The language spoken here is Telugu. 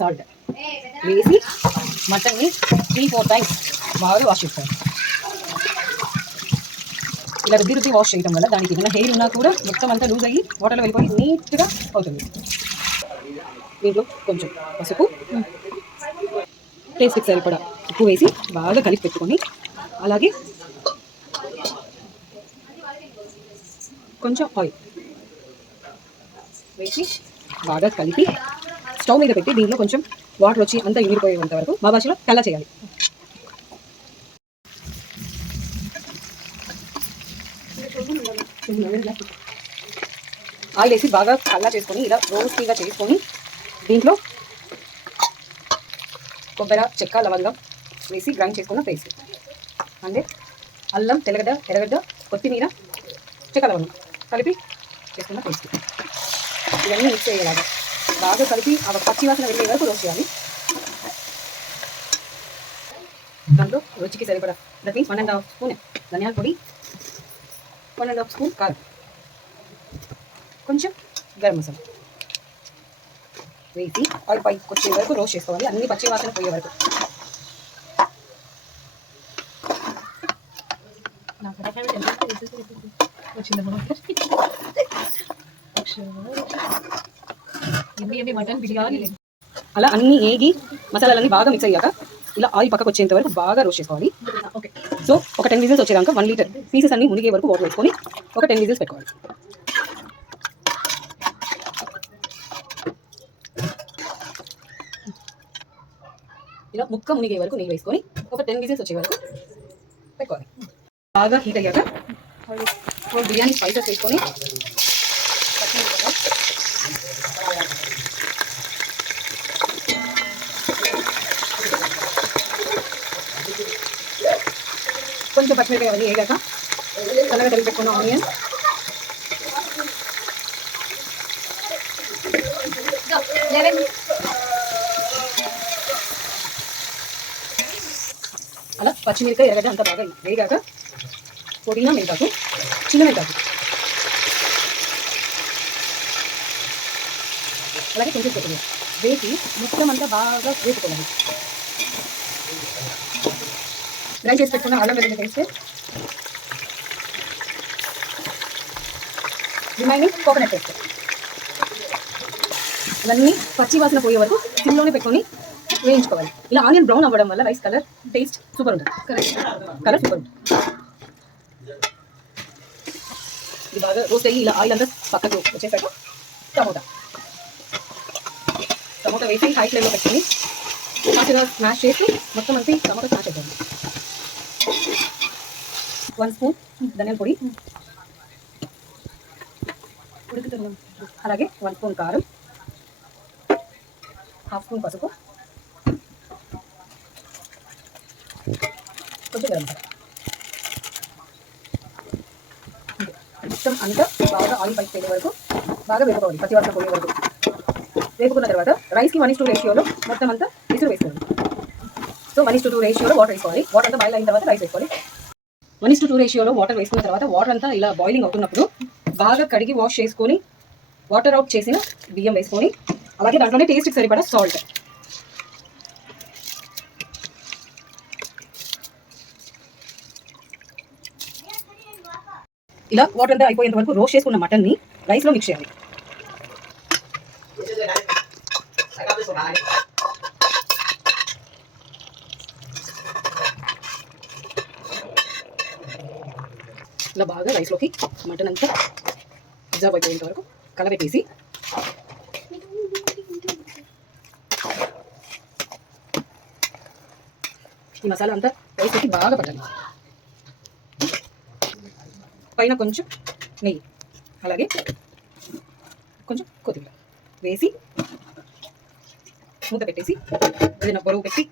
సాల్ట్ వేసి మటన్ని 3-4 టైమ్స్ బాగా వాష్ చేసుకోవాలి. ఇలా రుద్ది వాష్ చేయడం వల్ల దానికి ఏదైనా హెయిర్ ఉన్నా కూడా మొత్తం అంతా లూజ్ అయ్యి వాటర్లో వెళ్ళిపోయి నీట్గా అవుతుంది. దీంట్లో కొంచెం పసుపు, టేస్ట్కి సరిపడా ఉప్పు వేసి బాగా కలిపి పెట్టుకొని, అలాగే కొంచెం ఆయిల్ వేసి బాగా కలిపి స్టవ్ మీద పెట్టి దీంట్లో కొంచెం వాటర్ వచ్చి అంతా ఇమిరిపోయేంత వరకు మా భాషలో కల్లా చేయాలి. ఆయిల్ వేసి బాగా కల్లా చేసుకొని ఇలా రోస్టీగా చేసుకొని దీంట్లో కొబ్బరి, చెక్క, లవంగం వేసి గ్రైండ్ చేసుకున్న పేస్ట్, అంటే అల్లం, తెల్లగడ్డ, ఎర్రగడ్డ, కొత్తిమీర, చెక్క, లవంగం కలిపి చేసుకున్న పేస్ట్ ఇవన్నీ మిక్స్ అయ్యేలాగా బాగా కలిపి ఆ పచ్చి వాసన వెళ్ళే వరకు రోస్ట్ చేయాలి. దాంట్లో రుచికి సరిపడా దట్ మీన్స్ 1.5 స్పూన్ ధనియాల పొడి, 1.5 స్పూన్ కారం, కొంచెం గరం మసాలా వేసి ఆయిల్ పైకి వచ్చే వరకు రోస్ట్ చేసుకోవాలి. అన్ని పచ్చి వాసన పోయే వరకు. అలా అన్ని ఏగి మసాలాలన్నీ బాగా మిక్స్ అయ్యాక ఇలా ఆయిల్ పక్కకు వచ్చేంత వరకు బాగా రోస్ట్ చేసుకోవాలి. ఓకే, సో ఒక 10 విజిల్స్ వచ్చేదాకా 1 లీటర్ పీసెస్ అన్ని మునిగే వరకు వాటర్ వేసుకొని ఒక 10 విజిల్స్ పెట్టుకోవాలి. ఇలా ముక్క మునిగే వరకు నీళ్ళు వేసుకొని ఒక 10 విజిల్స్ వచ్చే వరకు పెట్టుకోవాలి. బాగా హీట్ అయ్యాక బిర్యానీ స్పైసెస్ వేసుకొని కొంచెం పచ్చిమిరపకాయ అవన్నీ వేగాక చల్లగా తరిగి పెట్టుకున్న ఆనియన్, అలా పచ్చిమిరపకాయ ఎర్రగడ్డ అంతా బాగా వేగాక పుదీనా, మెంతాకు, చిన్న మెంతాకు, అలాగే కొంచెం కొత్తిమీర వేసి మొత్తం అంతా బాగా వేసుకోవాలి. గ్రైండ్ చేసి పెట్టుకున్న అల్లం వెల్లుల్లి పేస్ట్, రిమైనింగ్ కోకోనట్ పేస్ట్ ఇవన్నీ పచ్చి వాసన పోయే వరకు సిమ్లోనే పెట్టుకొని వేయించుకోవాలి. ఇలా ఆనియన్ బ్రౌన్ అవ్వడం వల్ల రైస్ కలర్ టేస్ట్ సూపర్ ఉంటుంది. కలర్ సూపర్ ఉంటుంది. ఇది బాగా రోస్ట్ అయ్యి ఇలా ఆయిల్ అంతా పక్కకు వచ్చేసాక టమోటా వేసి హై ఫ్లేమ్లో పెట్టుకొని కాస్ట్గా స్మాష్ చేసి మొత్తం అంతా టమాటా స్మాష్ అయిపోయింది. 1 స్పూన్ ధనియాల పొడి, అలాగే 1 స్పూన్ కారం, 1/2 స్పూన్ పసుపు, కొంచెం గరం మసాలా మొత్తం అంతా బాగా ఆయిల్ పైకి పోయే వరకు బాగా వేపుకోవాలి. పచ్చివాసన పోయే వరకు వేపుకున్న తర్వాత రైస్కి 1:2 రేషియోలో మొత్తం అంతా విసురు వేసుకోవాలి. సో 1:2 రేషియోలో వాటర్ వేసుకోవాలి. వాటర్ అంతా బాయిల్ అయిన తర్వాత రైస్ వేసుకోవాలి. 1:2 రేషియోలో వాటర్ వేసుకున్న తర్వాత వాటర్ అంతా ఇలా బాయిలింగ్ అవుతున్నప్పుడు బాగా కడిగి వాష్ చేసుకొని వాటర్ అవుట్ చేసిన బియ్యం వేసుకొని, అలాగే దాంట్లోనే టేస్ట్కి సరిపడా సాల్ట్, ఇలా వాటర్ అంతా అయిపోయేంత వరకు రోస్ట్ చేసుకున్న మటన్ని రైస్లో మిక్స్ చేయాలి. ఇలా బాగా రైస్లోకి మటన్ అంతా అబ్జర్వ్ అయిపోయేంత వరకు కలబెట్టేసి ఈ మసాలా అంతా రైస్లోకి బాగా పట్టాలి. పైన కొంచెం నెయ్యి, అలాగే కొంచెం కొత్తిమీర వేసి మూత పెట్టేసి ఏదైనా బరువు పెట్టి